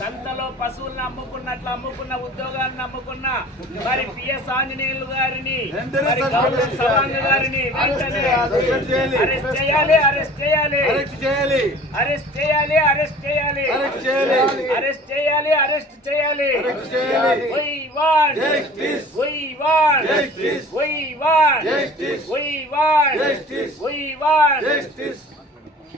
సంతలో పశువులను అమ్ముకున్నట్లు అమ్ముకున్న ఉద్యోగాలను అమ్ముకున్న మరి పిఎస్ ఆంజనేయులు గారిని సవాంగ్ గారిని వెంటనే అరెస్ట్ చేయాలి, అరెస్ట్ చేయాలి, అరెస్ట్ చేయాలి, అరెస్ట్ చేయాలి, అరెస్ట్ చేయాలి, అరెస్ట్ చేయాలి, అరెస్ట్ చేయాలి, అరెస్ట్ చేయాలి. We want justice. We want justice. We want justice. We want justice. We want justice.